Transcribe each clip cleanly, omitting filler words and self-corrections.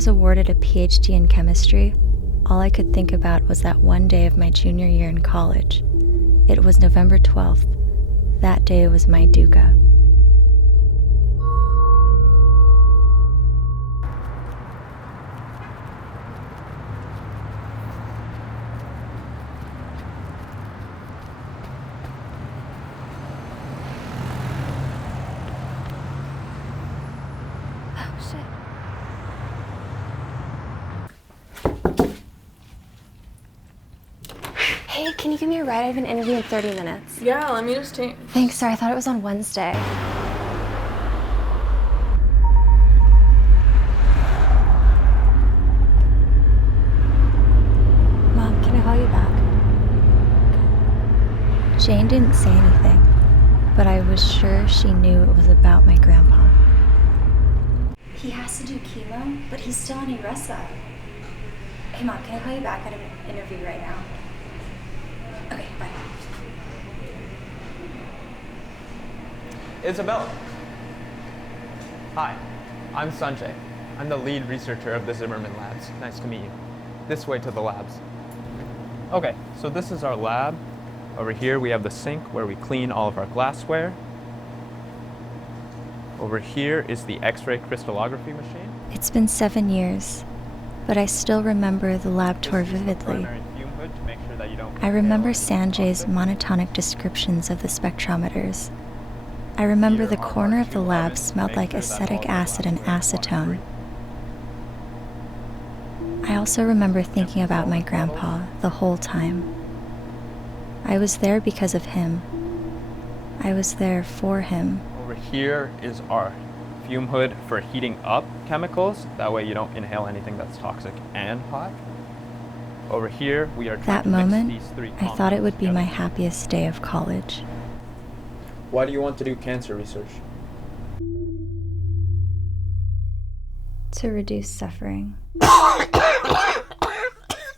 was awarded a PhD in chemistry, all I could think about was that one day of my junior year in college. It was November 12th. That day was my Dukkha. Hey, can you give me a ride? I have an interview in 30 minutes. Yeah, let me just change. Thanks, sorry, I thought it was on Wednesday. Mom, can I call you back? Jane didn't say anything, but I was sure she knew it was about my grandpa. He has to do chemo, but he's still on ERESA. Hey Mom, can I call you back at an interview right now? Okay, bye. Isabella. Hi, I'm Sanjay. I'm the lead researcher of the Zimmerman labs. Nice to meet you. This way to the labs. Okay, so this is our lab. Over here we have the sink where we clean all of our glassware. Over here is the X-ray crystallography machine. It's been 7 years, but I still remember the lab tour vividly. I remember Sanjay's monotonic descriptions of the spectrometers. I remember the corner of the lab smelled like acetic acid and acetone. I also remember thinking about my grandpa the whole time. I was there because of him. I was there for him. Over here is our fume hood for heating up chemicals. That way you don't inhale anything that's toxic and hot. Over here, we are trying That to mix moment, these three I thought it would be compounds my happiest day of college. together. Why do you want to do cancer research? To reduce suffering.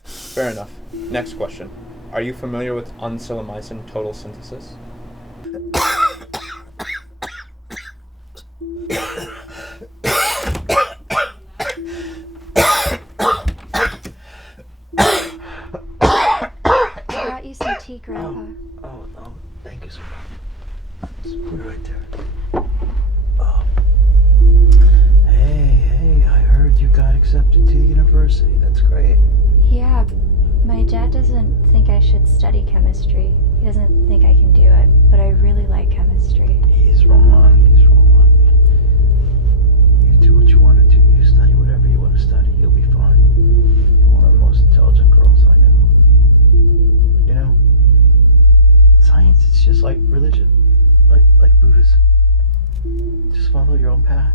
Fair enough. Next question. Are you familiar with unsilimycin total synthesis? Grandpa. Oh, thank you so much. Just put it right there. Oh. Hey, I heard you got accepted to the university. That's great. Yeah, my dad doesn't think I should study chemistry. He doesn't think I can do it, but I really like chemistry. He's wrong. You do what you want to do. You study whatever you want to study. You'll be fine. You're one of the most intelligent girls I know. You know? Science is just like religion, like Buddhism. Just follow your own path.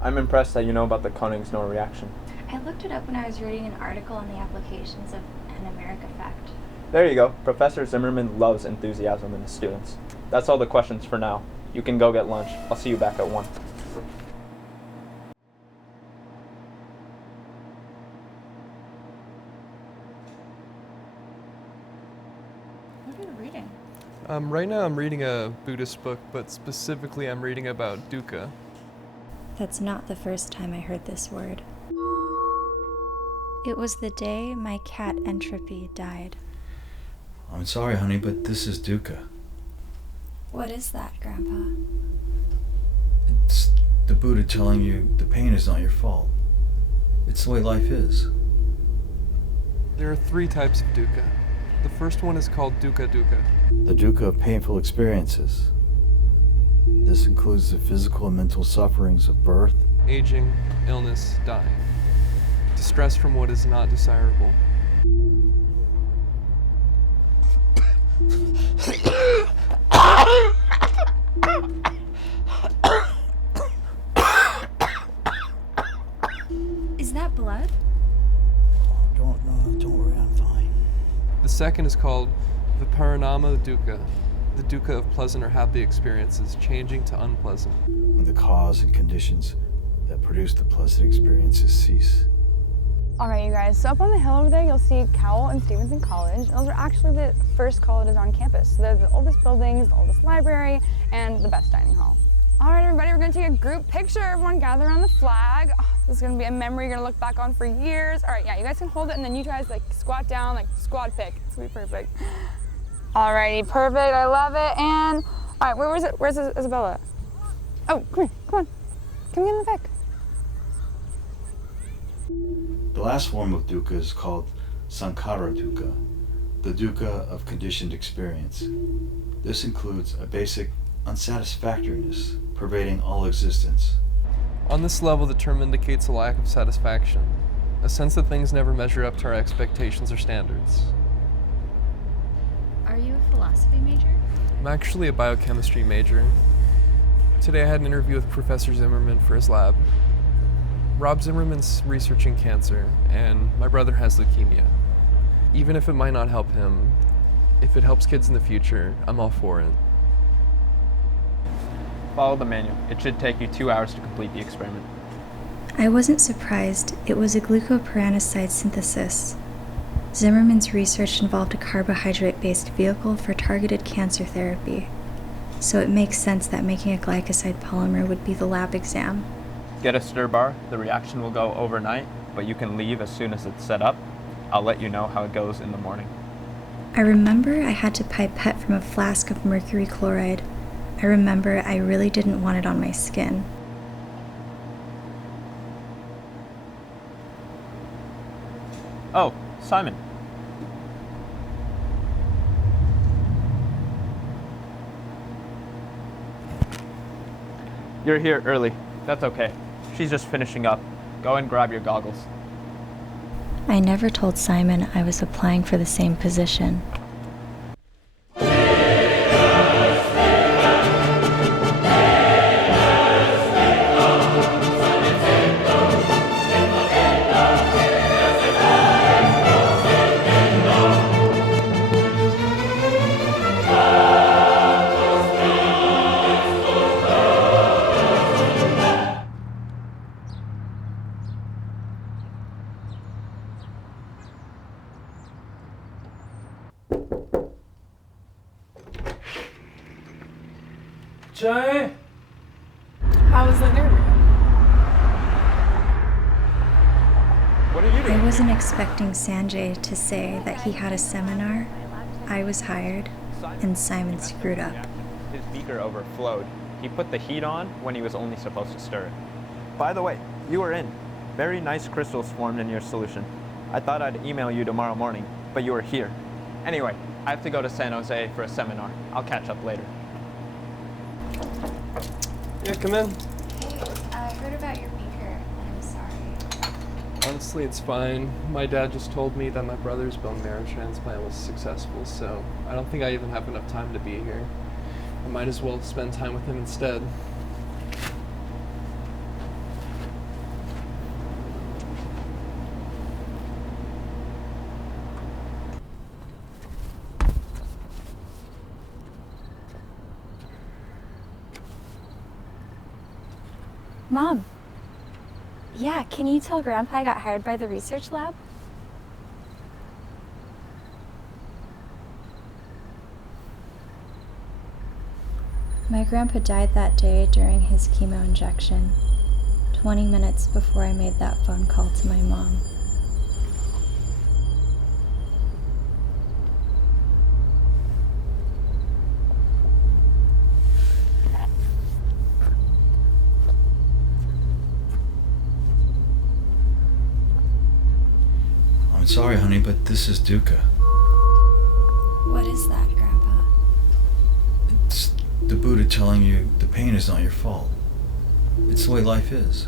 I'm impressed that you know about the Koenigsegg reaction. I looked it up when I was reading an article on the applications of an America fact. There you go. Professor Zimmerman loves enthusiasm in his students. That's all the questions for now. You can go get lunch. I'll see you back at 1. What are you reading? Right now I'm reading a Buddhist book, but specifically I'm reading about Dukkha. That's not the first time I heard this word. It was the day my cat Entropy died. I'm sorry, honey, but this is Dukkha. What is that, Grandpa? It's the Buddha telling you the pain is not your fault. It's the way life is. There are 3 types of Dukkha. The first one is called Dukkha. The Dukkha of painful experiences. This includes the physical and mental sufferings of birth, Aging, illness, dying. Distress from what is not desirable. Is that blood? Don't worry, I'm fine. The second is called Viparinama Dukkha, the Dukkha of pleasant or happy experiences, changing to unpleasant. When the cause and conditions that produce the pleasant experiences cease. All right, you guys, so up on the hill over there, you'll see Carroll and Stevenson College. Those are actually the first colleges on campus. So they're the oldest buildings, the oldest library, and the best dining hall. All right, everybody, we're gonna take a group picture. Everyone gather around the flag. Oh, this is gonna be a memory you're gonna look back on for years. All right, yeah, you guys can hold it, and then you guys like squat down, like squad pic. It's gonna be perfect. All righty, perfect, I love it. And, all right, where's it? Where's Isabella? Oh, come here, come on. Come get in the pic. The last form of dukkha is called sankhara dukkha, the dukkha of conditioned experience. This includes a basic unsatisfactoriness pervading all existence. On this level, the term indicates a lack of satisfaction, a sense that things never measure up to our expectations or standards. Are you a philosophy major? I'm actually a biochemistry major. Today I had an interview with Professor Zimmerman for his lab. Rob Zimmerman's researching cancer, and my brother has leukemia. Even if it might not help him, if it helps kids in the future, I'm all for it. Follow the manual. It should take you 2 hours to complete the experiment. I wasn't surprised. It was a glucoperoxide synthesis. Zimmerman's research involved a carbohydrate-based vehicle for targeted cancer therapy, so it makes sense that making a glycoside polymer would be the lab exam. Get a stir bar. The reaction will go overnight, but you can leave as soon as it's set up. I'll let you know how it goes in the morning. I remember I had to pipette from a flask of mercury chloride. I remember I really didn't want it on my skin. Oh, Simon. You're here early. That's okay. She's just finishing up. Go and grab your goggles. I never told Simon I was applying for the same position. Jay? How was the interview? What are you doing? I wasn't expecting Sanjay to say that he had a seminar, I was hired, and Simon screwed up. His beaker overflowed. He put the heat on when he was only supposed to stir it. By the way, you were in. Very nice crystals formed in your solution. I thought I'd email you tomorrow morning, but you were here. Anyway, I have to go to San Jose for a seminar. I'll catch up later. Yeah, come in. Hey, I heard about your beaker, and I'm sorry. Honestly, it's fine. My dad just told me that my brother's bone marrow transplant was successful, so I don't think I even have enough time to be here. I might as well spend time with him instead. Mom. Yeah, can you tell Grandpa I got hired by the research lab? My grandpa died that day during his chemo injection, 20 minutes before I made that phone call to my mom. I'm sorry, honey, but this is dukkha. What is that, Grandpa? It's the Buddha telling you the pain is not your fault. It's the way life is.